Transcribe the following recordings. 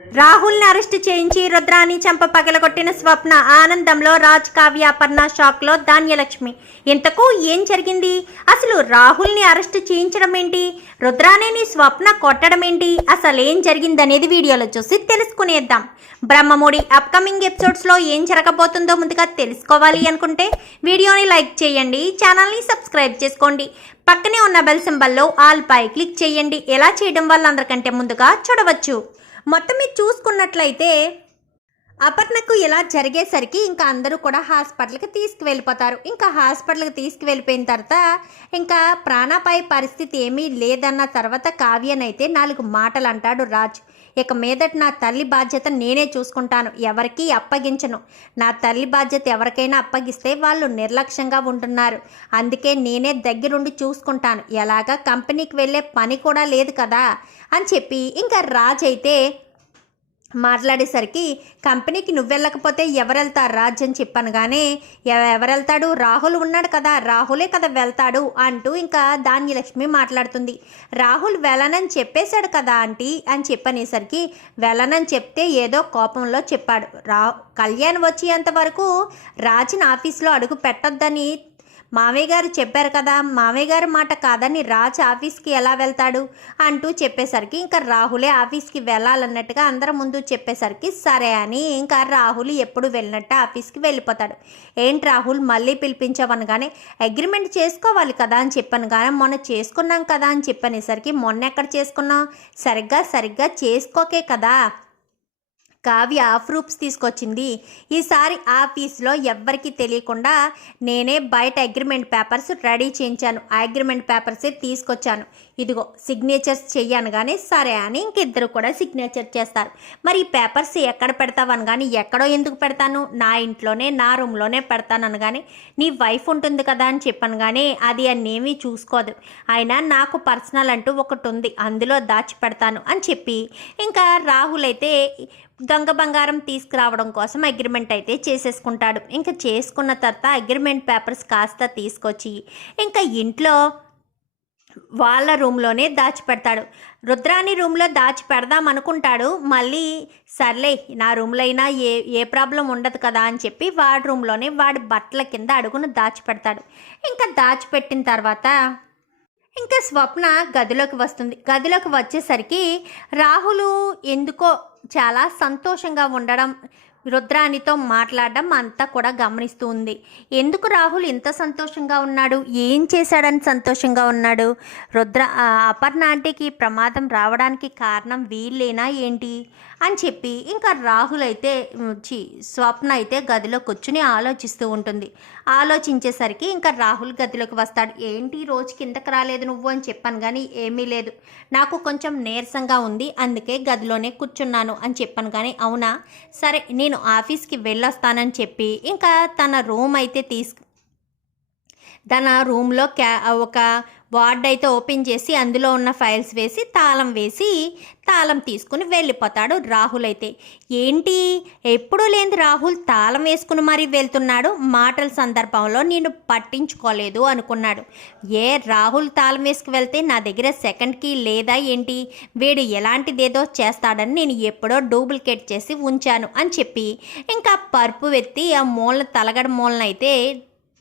రాహుల్ని arrest చేయించి రుద్రాని చంప పగలగొట్టిన స్వప్న ఆనందంలో రాజ్ కావ్య అపర్ణ షాక్లో ధాన్యలక్ష్మి. ఇంతకు ఏం జరిగింది? అసలు రాహుల్ని అరెస్ట్ చేయించడం ఏంటి? రుద్రాణిని స్వప్న కొట్టడం ఏంటి? అసలు ఏం జరిగిందనేది వీడియోలో చూసి తెలుసుకునేద్దాం. బ్రహ్మముడి అప్కమింగ్ ఎపిసోడ్స్లో ఏం జరగబోతుందో ముందుగా తెలుసుకోవాలి అనుకుంటే వీడియోని లైక్ చేయండి ఛానల్ని సబ్స్క్రైబ్ చేసుకోండి. పక్కనే ఉన్న బెల్ సింబల్లో ఆల్ పై క్లిక్ చేయండి. ఎలా చేయడం వల్ల అందరికంటే ముందుగా చూడవచ్చు. మొత్తం మీరు చూసుకున్నట్లయితే అపర్ణకు ఇలా జరిగేసరికి ఇంకా అందరూ కూడా హాస్పిటల్కి తీసుకువెళ్ళిపోతారు. ఇంకా హాస్పిటల్కి తీసుకువెళ్ళిపోయిన తర్వాత ఇంకా ప్రాణాపాయ పరిస్థితి ఏమీ లేదన్న తర్వాత కావ్యనైతే నాలుగు మాటలు అంటాడు రాజ్. ఇక మీదట నా తల్లి బాధ్యత నేనే చూసుకుంటాను ఎవరికీ అప్పగించను. నా తల్లి బాధ్యత ఎవరికైనా అప్పగిస్తే వాళ్ళు నిర్లక్ష్యంగా ఉంటున్నారు. అందుకే నేనే దగ్గరుండి చూసుకుంటాను. ఎలాగా కంపెనీకి వెళ్ళే పని కూడా లేదు కదా అని చెప్పి ఇంకా రాజైతే అయితే మాట్లాడేసరికి కంపెనీకి నువ్వెళ్ళకపోతే ఎవరెళ్తారు ఎవరు వెళ్తారు రాజ్ అని చెప్పాను. కానీ ఎవ- ఎవరు వెళ్తాడు రాహుల్ ఉన్నాడు కదా రాహులే కదా వెళ్తాడు అంటూ ఇంకా ధాన్యలక్ష్మి మాట్లాడుతుంది. రాహుల్ వెళ్ళనని చెప్పేశాడు కదా ఆంటీ అని చెప్పనేసరికి వెళ్ళనని చెప్తే ఏదో కోపంలో చెప్పాడు. రా కళ్యాణ్ వచ్చేంత వరకు రాజుని ఆఫీస్లో అడుగు పెట్టొద్దని మావయ్య గారు చెప్పారు కదా మావయ్య గారి మాట కాదని రాజ్ ఆఫీస్కి ఎలా వెళ్తాడు అంటూ చెప్పేసరికి ఇంకా రాహులే ఆఫీస్కి వెళ్ళాలన్నట్టుగా అందరి ముందు చెప్పేసరికి సరే అని ఇంకా రాహుల్ ఎప్పుడు వెళ్ళినట్టు ఆఫీస్కి వెళ్ళిపోతాడు. ఏంటి రాహుల్ మళ్ళీ పిలిపించవనగానే అగ్రిమెంట్ చేసుకోవాలి కదా అని చెప్పాను కానీ మొన్న చేసుకున్నాం కదా అని చెప్పనేసరికి మొన్న ఎక్కడ చేసుకున్నాం సరిగ్గా సరిగ్గా చేసుకోకే కదా. కావ్య ప్రూఫ్స్ తీసుకొచ్చింది. ఈసారి ఆఫీస్లో ఎవ్వరికీ తెలియకుండా నేనే బయట అగ్రిమెంట్ పేపర్స్ రెడీ చేయించాను. ఆ అగ్రిమెంట్ పేపర్సే తీసుకొచ్చాను. ఇదిగో సిగ్నేచర్స్ చెయ్యాను కానీ సరే అని ఇంకిద్దరు కూడా సిగ్నేచర్ చేస్తారు. మరి ఈ పేపర్స్ ఎక్కడ పెడతావని కానీ ఎక్కడో ఎందుకు పెడతాను? నా ఇంట్లోనే నా రూమ్లోనే పెడతాను అనగానే నీ వైఫ్ ఉంటుంది కదా అని చెప్పాను కానీ అది అన్నేమీ చూసుకోదు. అయినా నాకు పర్సనల్ అంటూ ఒకటి ఉంది అందులో దాచి పెడతాను అని చెప్పి. ఇంకా రాహుల్ అయితే దొంగ బంగారం తీసుకురావడం కోసం అగ్రిమెంట్ అయితే చేసేసుకుంటాడు. ఇంకా చేసుకున్న తర్వాత అగ్రిమెంట్ పేపర్స్ కాస్త తీసుకొచ్చి ఇంకా ఇంట్లో వాళ్ళ రూమ్లోనే దాచిపెడతాడు. రుద్రాని రూమ్లో దాచి పెడదాం అనుకుంటాడు. మళ్ళీ సర్లే నా రూమ్లో అయినా ఏ ఏ ప్రాబ్లం ఉండదు కదా అని చెప్పి వాడి రూమ్లోనే వాడి బట్టల కింద అడుగును దాచిపెడతాడు. ఇంకా దాచిపెట్టిన తర్వాత ఇంకా స్వప్న గదిలోకి వస్తుంది. గదిలోకి వచ్చేసరికి రాహులు ఎందుకో చాలా సంతోషంగా ఉండడం రుద్రానితో మాట్లాడడం అంతా కూడా గమనిస్తూ ఉంది. ఎందుకు రాహుల్ ఇంత సంతోషంగా ఉన్నాడు? ఏం చేశాడని సంతోషంగా ఉన్నాడు? రుద్ర అపర్ణ ఆంటీకి ప్రమాదం రావడానికి కారణం వీళ్ళేనా ఏంటి? అని చెప్పి ఇంకా రాహుల్ అయితే ఛీ, స్వప్న అయితే గదిలో కూర్చుని ఆలోచిస్తూ ఉంటుంది. ఆలోచించేసరికి ఇంకా రాహుల్ గదిలోకి వస్తాడు. ఏంటి రోజు కిందకి రాలేదు నువ్వు? అని చెప్పాను కానీ ఏమీ లేదు. నాకు కొంచెం నీరసంగా ఉంది అందుకే గదిలోనే కూర్చున్నాను అని చెప్పాను కానీ అవునా? సరే నేను ఆఫీస్కి వెళ్ళొస్తానని చెప్పి ఇంకా తన రూమ్ అయితే తీసుకు తన రూమ్లో క్యా ఒక వార్డ్ అయితే ఓపెన్ చేసి అందులో ఉన్న ఫైల్స్ వేసి తాళం వేసి తాళం తీసుకుని వెళ్ళిపోతాడు రాహుల్ అయితే. ఏంటి? ఎప్పుడూ లేని రాహుల్ తాళం వేసుకుని మరీ వెళ్తున్నాడు? మాటల సందర్భంలో నేను పట్టించుకోలేదు అనుకున్నాడు. ఏ రాహుల్ తాళం వేసుకు వెళ్తే నా దగ్గర సెకండ్కి లేదా ఏంటి? వీడు ఎలాంటిదేదో చేస్తాడని నేను ఎప్పుడో డూప్లికేట్ చేసి ఉంచాను అని చెప్పి ఇంకా పరుపు వెత్తి ఆ మూలన తలగడ మూలన అయితే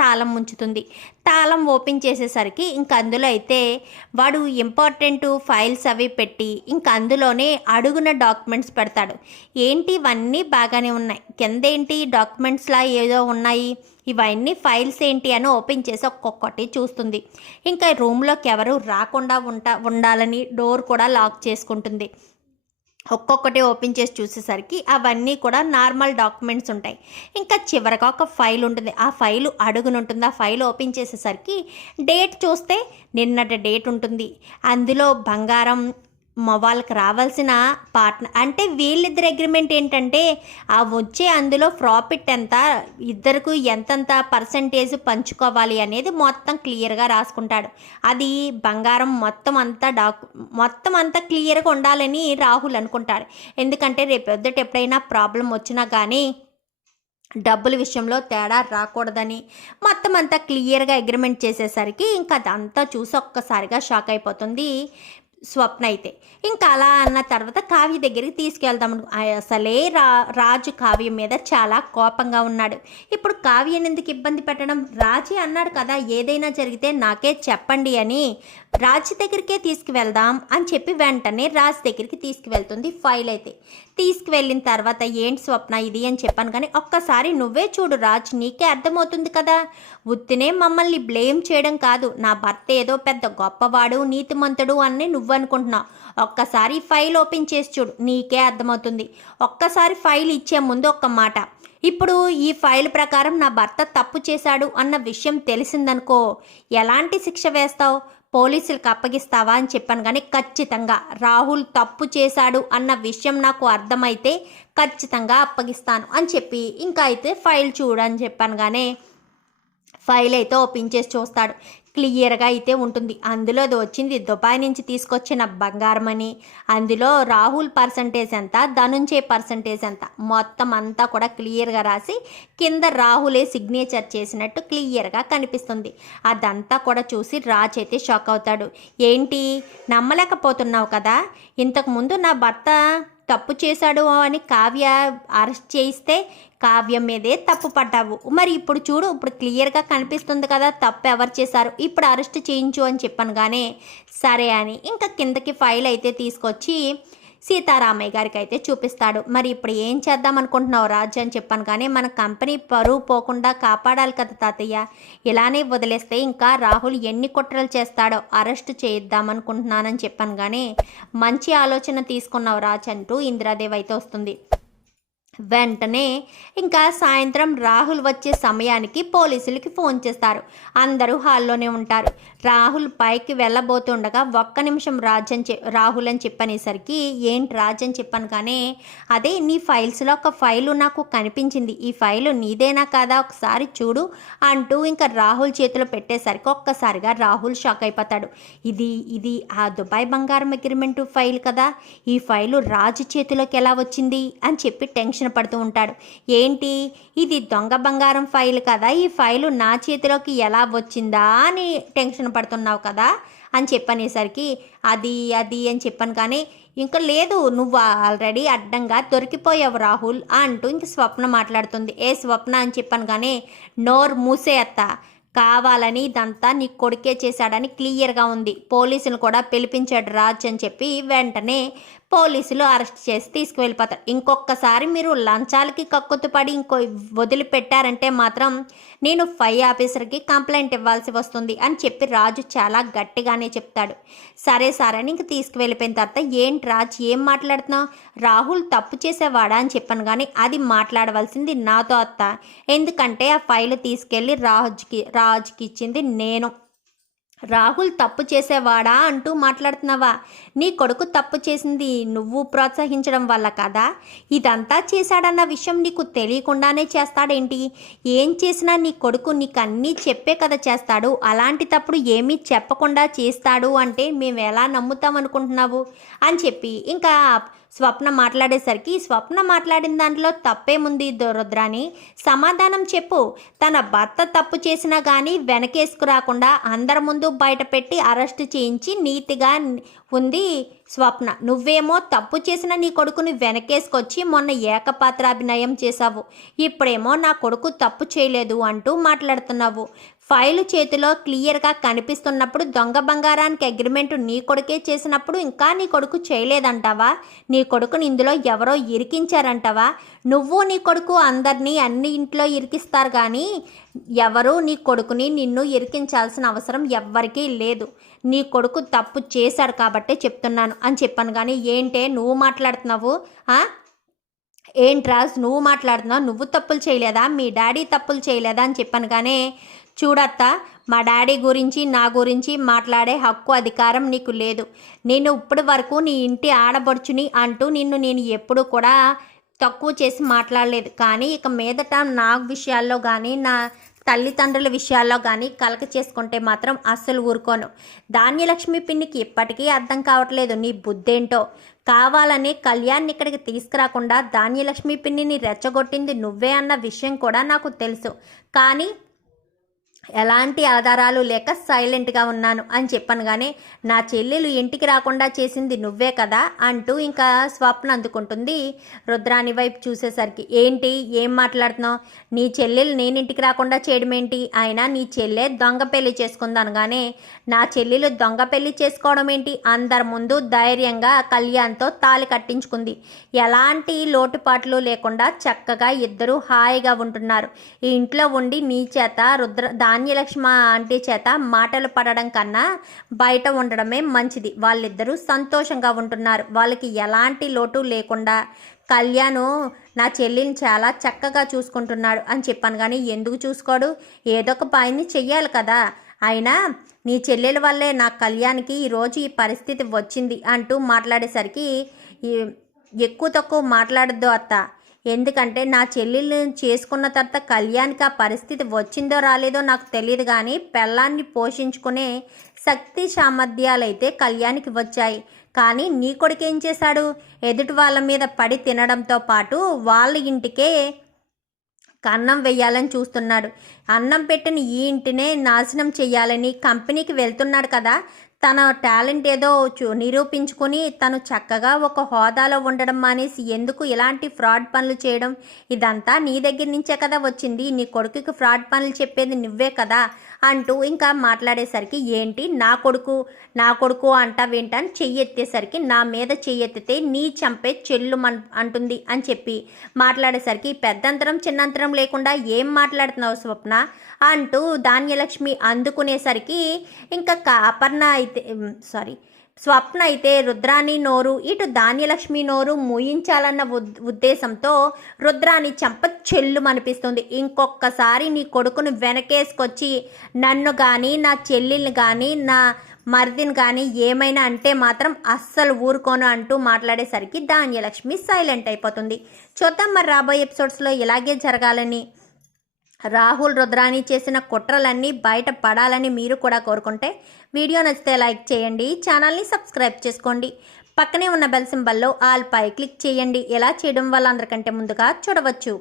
తాళం ఉంచుతుంది తాళం ఓపెన్ చేసేసరికి ఇంక అందులో అయితే వాడు ఇంపార్టెంట్ ఫైల్స్ అవి పెట్టి ఇంక అందులోనే అడుగున డాక్యుమెంట్స్ పెడతాడు. ఏంటి ఇవన్నీ బాగానే ఉన్నాయి. కింద ఏంటి డాక్యుమెంట్స్లా ఏదో ఉన్నాయి. ఇవన్నీ ఫైల్స్ ఏంటి అని ఓపెన్ చేసి ఒక్కొక్కటి చూస్తుంది. ఇంకా రూమ్లోకి ఎవరు రాకుండా ఉంటా ఉండాలని డోర్ కూడా లాక్ చేసుకుంటుంది. ఒక్కొక్కటి ఓపెన్ చేసి చూసేసరికి అవన్నీ కూడా నార్మల్ డాక్యుమెంట్స్ ఉంటాయి. ఇంకా చివరగా ఒక ఫైల్ ఉంటుంది. ఆ ఫైల్ అడుగునుంటుంది ఆ ఫైల్ ఓపెన్ చేసేసరికి డేట్ చూస్తే నిన్నటి డేట్ ఉంటుంది. అందులో బంగారం వాళ్ళకి రావాల్సిన పార్ట్నర్ అంటే వీళ్ళిద్దరి అగ్రిమెంట్ ఏంటంటే ఆ వచ్చే అందులో ప్రాఫిట్ ఎంత ఇద్దరికి ఎంతెంత పర్సంటేజ్ పంచుకోవాలి అనేది మొత్తం క్లియర్గా రాసుకుంటాడు. అది బంగారం మొత్తం అంతా డాక్ మొత్తం అంతా క్లియర్గా ఉండాలని రాహుల్ అనుకుంటాడు. ఎందుకంటే రేపు ఎద్దట ఎప్పుడైనా ప్రాబ్లం వచ్చినా కానీ డబ్బుల విషయంలో తేడా రాకూడదని మొత్తం అంతా క్లియర్గా అగ్రిమెంట్ చేసేసరికి ఇంకా అదంతా చూసి ఒక్కసారిగా షాక్ అయిపోతుంది. స్వప్న అయితే ఇంకా అలా అన్న తర్వాత కావ్య దగ్గరికి తీసుకెళ్దాం. అసలే రా రాజు కావ్యం మీద చాలా కోపంగా ఉన్నాడు. ఇప్పుడు కావ్యని ఎందుకు ఇబ్బంది పెట్టడం? రాజీ అన్నాడు కదా ఏదైనా జరిగితే నాకే చెప్పండి అని. రాజు దగ్గరికే తీసుకువెళ్దాం అని చెప్పి వెంటనే రాజు దగ్గరికి తీసుకువెళ్తుంది ఫైల్ అయితే. తీసుకువెళ్ళిన తర్వాత ఏంటి స్వప్న ఇది అని చెప్పాను కానీ ఒక్కసారి నువ్వే చూడు రాజ్ నీకే అర్థమవుతుంది కదా. ఉత్తినే మమ్మల్ని బ్లేమ్ చేయడం కాదు. నా భర్త ఏదో పెద్ద గొప్పవాడు నీతిమంతుడు అని నువ్వు అనుకుంటున్నావు ఒక్కసారి ఫైల్ ఓపెన్ చేసి చూడు నీకే అర్థమవుతుంది. ఒక్కసారి ఫైల్ ఇచ్చే ముందు ఒక్క మాట. ఇప్పుడు ఈ ఫైల్ ప్రకారం నా భర్త తప్పు చేశాడు అన్న విషయం తెలిసిందనుకో ఎలాంటి శిక్ష వేస్తావు? పోలీసులకు అప్పగిస్తావా అని చెప్పాను కానీ ఖచ్చితంగా. రాహుల్ తప్పు చేశాడు అన్న విషయం నాకు అర్థమైతే ఖచ్చితంగా అప్పగిస్తాను అని చెప్పి. ఇంకా అయితే ఫైల్ చూడని చెప్పాను కానీ ఫైల్ అయితే ఓపెన్ చేసి చూస్తాడు. క్లియర్గా అయితే ఉంటుంది. అందులో అది వచ్చింది దుబాయ్ నుంచి తీసుకొచ్చిన బంగారం అని. అందులో రాహుల్ పర్సంటేజ్ ఎంత ధనుంజయ్ పర్సంటేజ్ ఎంత మొత్తం అంతా కూడా క్లియర్గా రాసి కింద రాహులే సిగ్నేచర్ చేసినట్టు క్లియర్గా కనిపిస్తుంది. అదంతా కూడా చూసి రాజ్ అయితే షాక్ అవుతాడు. ఏంటి? నమ్మలేకపోతున్నావు కదా? ఇంతకుముందు నా భర్త తప్పు చేశాడు అని కావ్య అరెస్ట్ చేయిస్తే కావ్యం మీదే తప్పు పడ్డావు. మరి ఇప్పుడు చూడు ఇప్పుడు క్లియర్గా కనిపిస్తుంది కదా తప్పు ఎవరు చేశారు? ఇప్పుడు అరెస్ట్ చేయించు అని చెప్పాను కానీ సరే అని. ఇంకా కిందకి ఫైల్ అయితే తీసుకొచ్చి సీతారామయ్య గారికి అయితే చూపిస్తాడు. మరి ఇప్పుడు ఏం చేద్దాం అనుకుంటున్నావు రాజు అని చెప్పాను కానీ మన కంపెనీ పరువు పోకుండా కాపాడాలి కదా తాతయ్య. ఇలానే వదిలేస్తే ఇంకా రాహుల్ ఎన్ని కుట్రలు చేస్తాడో అరెస్ట్ చేయిద్దామనుకుంటున్నానని చెప్పాను కానీ మంచి ఆలోచన తీసుకున్నావు రాజ్ అంటూ ఇందిరాదేవి అయితే వస్తుంది. వెంటనే ఇంకా సాయంత్రం రాహుల్ వచ్చే సమయానికి పోలీసులకి ఫోన్ చేస్తారు. అందరూ హాల్లోనే ఉంటారు. రాహుల్ పైకి వెళ్ళబోతుండగా ఒక్క నిమిషం రాజన్ అని చె రాహుల్ అని చెప్పనేసరికి ఏంటి రాజన్ అని చెప్పాను కానీ అదే నీ ఫైల్స్లో ఒక ఫైలు నాకు కనిపించింది. ఈ ఫైలు నీదేనా కాదా? ఒకసారి చూడు అంటూ ఇంకా రాహుల్ చేతిలో పెట్టేసరికి ఒక్కసారిగా రాహుల్ షాక్ అయిపోతాడు. ఇది ఇది ఆ దుబాయ్ బంగారం అగ్రిమెంట్ ఫైల్ కదా? ఈ ఫైలు రాజు చేతిలోకి ఎలా వచ్చింది? అని చెప్పి టెన్షన్ పడుతూ ఉంటాడు. ఏంటి? ఇది దొంగ బంగారం ఫైల్ కదా. ఈ ఫైలు నా చేతిలోకి ఎలా వచ్చిందా అని టెన్షన్ పడుతున్నావు కదా? అని చెప్పనేసరికి అది అది అని చెప్పాను కానీ ఇంకా లేదు. నువ్వు ఆల్రెడీ అడ్డంగా దొరికిపోయావు రాహుల్ అంటూ ఇంక స్వప్న మాట్లాడుతుంది. ఏ స్వప్న అని చెప్పాను కానీ నోరు మూసే అత్త. కావాలని ఇదంతా నీ కొడుకే చేశాడని క్లియర్గా ఉంది. పోలీసులు కూడా పిలిపించాడు రాజ్ అని చెప్పి వెంటనే పోలీసులు అరెస్ట్ చేసి తీసుకువెళ్ళిపోతారు. ఇంకొకసారి మీరు లంచాలకి కక్కుతుపడి ఇంకో వదిలిపెట్టారంటే మాత్రం నేను ఫై ఆఫీసర్కి కంప్లైంట్ ఇవ్వాల్సి వస్తుంది అని చెప్పి రాజు చాలా గట్టిగానే చెప్తాడు. సరే సరే అని ఇంక తీసుకువెళ్ళిపోయిన తర్వాత ఏంటి రాజ్ ఏం మాట్లాడుతున్నావు? రాహుల్ తప్పు చేసేవాడా? అని చెప్పాను కానీ అది మాట్లాడవలసింది నాతో అత్త. ఎందుకంటే ఆ ఫైల్ తీసుకెళ్ళి రాజుకి రాజుకి ఇచ్చింది నేను. రాహుల్ తప్పు చేసేవాడా? అంటూ మాట్లాడుతున్నావా? నీ కొడుకు తప్పు చేసింది నువ్వు ప్రోత్సహించడం వల్ల కదా? ఇదంతా చేశాడన్న విషయం నీకు తెలియకుండానే చేస్తాడేంటి? ఏం చేసినా నీ కొడుకు నీకు అన్నీ చెప్పే కదా చేస్తాడు. అలాంటి తప్పుడు ఏమీ చెప్పకుండా చేస్తాడు అంటే మేము ఎలా నమ్ముతాం అనుకుంటున్నావు? అని చెప్పి ఇంకా స్వప్న మాట్లాడేసరికి స్వప్న మాట్లాడిన దాంట్లో తప్పేముంది రుద్రాని సమాధానం చెప్పు. తన భర్త తప్పు చేసినా కానీ వెనకేసుకురాకుండా అందరి ముందు బయటపెట్టి అరెస్ట్ చేయించి నీతిగా ఉంది స్వప్న. నువ్వేమో తప్పు చేసిన నీ కొడుకుని వెనకేసుకొచ్చి మొన్న ఏకపాత్రాభినయం చేశావు. ఇప్పుడేమో నా కొడుకు తప్పు చేయలేదు అంటూ మాట్లాడుతున్నావు. ఫైలు చేతిలో క్లియర్గా కనిపిస్తున్నప్పుడు దొంగ బంగారానికి అగ్రిమెంట్ నీ కొడుకే చేసినప్పుడు ఇంకా నీ కొడుకు చేయలేదంటావా? నీ కొడుకుని ఇందులో ఎవరో ఇరికించారంటావా? నువ్వు నీ కొడుకు అందరినీ అన్ని ఇంట్లో ఇరికిస్తారు కానీ ఎవరు నీ కొడుకుని నిన్ను ఇరికించాల్సిన అవసరం ఎవ్వరికీ లేదు. నీ కొడుకు తప్పు చేశాడు కాబట్టే చెప్తున్నాను అని చెప్పాను. కానీ ఏంటే నువ్వు మాట్లాడుతున్నావు? ఆ? ఏంటి నువ్వు మాట్లాడుతున్నావు? నువ్వు తప్పులు చేయలేదా? మీ డాడీ తప్పులు చేయలేదా అని చెప్పాను. కానీ చూడత్త మా డాడీ గురించి నా గురించి మాట్లాడే హక్కు అధికారం నీకు లేదు. నేను ఇప్పటి వరకు నీ ఇంటి ఆడబడుచుని అంటూ నిన్ను నేను ఎప్పుడు కూడా తక్కువ చేసి మాట్లాడలేదు. కానీ ఇక మీదట నా విషయాల్లో కానీ నా తల్లిదండ్రుల విషయాల్లో కానీ కలక చేసుకుంటే మాత్రం అస్సలు ఊరుకోను. ధాన్యలక్ష్మి పిన్నికి ఇప్పటికీ అర్థం కావట్లేదు నీ బుద్ధేంటో. కావాలని కళ్యాణ్ ఇక్కడికి తీసుకురాకుండా ధాన్యలక్ష్మి పిన్నిని రెచ్చగొట్టింది నువ్వే అన్న విషయం కూడా నాకు తెలుసు. కానీ ఎలాంటి ఆధారాలు లేక సైలెంట్గా ఉన్నాను అని చెప్పాను కానీ నా చెల్లెలు ఇంటికి రాకుండా చేసింది నువ్వే కదా అంటూ ఇంకా స్వప్న అందుకుంటుంది రుద్రాని వైపు చూసేసరికి. ఏంటి? ఏం మాట్లాడుతున్నావు? నీ చెల్లెలు నేను ఇంటికి రాకుండా చేయడం ఏంటి? అయినా నీ చెల్లె దొంగ పెళ్ళి చేసుకుందాను కానీ నా చెల్లెలు దొంగ పెళ్ళి చేసుకోవడం ఏంటి? అందరి ముందు ధైర్యంగా కళ్యాణ్తో తాళి కట్టించుకుంది. ఎలాంటి లోటుపాట్లు లేకుండా చక్కగా ఇద్దరు హాయిగా ఉంటున్నారు. ఈ ఇంట్లో ఉండి నీ చేత రుద్ర దాని ధాన్యలక్ష్మ ఆంటీ చేత మాటలు పడడం కన్నా బయట ఉండడమే మంచిది. వాళ్ళిద్దరూ సంతోషంగా ఉంటున్నారు. వాళ్ళకి ఎలాంటి లోటు లేకుండా కళ్యాణ్ నా చెల్లిని చాలా చక్కగా చూసుకుంటున్నాడు అని చెప్పాను కానీ ఎందుకు చూసుకోడు? ఏదో ఒక పైని చెయ్యాలి కదా. అయినా నీ చెల్లెల వల్లే నా కళ్యాణ్కి ఈరోజు ఈ పరిస్థితి వచ్చింది అంటూ మాట్లాడేసరికి ఎక్కువ తక్కువ మాట్లాడద్దు అత్త. ఎందుకంటే నా చెల్లెల్ని చేసుకున్న తర్వాత కళ్యాణ్కి ఆ పరిస్థితి వచ్చిందో రాలేదో నాకు తెలియదు కానీ పెళ్ళాన్ని పోషించుకునే శక్తి సామర్థ్యాలైతే కళ్యాణ్కి వచ్చాయి. కానీ నీ కొడుకు ఏం చేశాడు? ఎదుటి వాళ్ళ మీద పడి తినడంతో పాటు వాళ్ళ ఇంటికే కన్నం వెయ్యాలని చూస్తున్నాడు. అన్నం పెట్టిన ఈ ఇంటినే నాశనం చెయ్యాలని కంపెనీకి వెళ్తున్నాడు కదా. తన టాలెంట్ ఏదో చూ నిరూపించుకొని తను చక్కగా ఒక హోదాలో ఉండడం మానేసి ఎందుకు ఇలాంటి ఫ్రాడ్ పనులు చేయడం? ఇదంతా నీ దగ్గర నుంచే కదా వచ్చింది. నీ కొడుకుకి ఫ్రాడ్ పనులు చెప్పేది నువ్వే కదా అంటూ ఇంకా మాట్లాడేసరికి ఏంటి నా కొడుకు? నా కొడుకు అంటావేంటని చెయ్యెత్తేసరికి నా మీద చెయ్యెత్తితే నీ చంపే చెల్లు మన్ అంటుంది అని చెప్పి మాట్లాడేసరికి పెద్దంతరం చిన్నంతరం లేకుండా ఏం మాట్లాడుతున్నావు స్వప్న? అంటూ ధాన్యలక్ష్మి అందుకునేసరికి ఇంకా అపర్ణ అయితే సారీ స్వప్న అయితే రుద్రాణి నోరు ఇటు ధాన్యలక్ష్మి నోరు మూయించాలన్న ఉద్- ఉద్దేశంతో రుద్రాణి చెంప చెల్లు అనిపిస్తుంది ఇంకొకసారి నీ కొడుకును వెనకేసుకొచ్చి నన్ను కానీ నా చెల్లెల్ని కానీ నా మరిదిని కానీ ఏమైనా అంటే మాత్రం అస్సలు ఊరుకోను అంటూ మాట్లాడేసరికి ధాన్యలక్ష్మి సైలెంట్ అయిపోతుంది. చూద్దాం మరి రాబోయే ఎపిసోడ్స్లో ఇలాగే జరగాలని రాహుల్ రుద్రాని చేసిన కుట్రలన్నీ బయట పడాలని మీరు కూడా కోరుకుంటే వీడియో నచ్చితే లైక్ చేయండి ఛానల్ని సబ్స్క్రైబ్ చేసుకోండి. పక్కనే ఉన్న బెల్ సింబల్లో ఆల్ పై క్లిక్ చేయండి. ఎలా చేయడం వల్ల అందరికంటే ముందుగా చూడవచ్చు.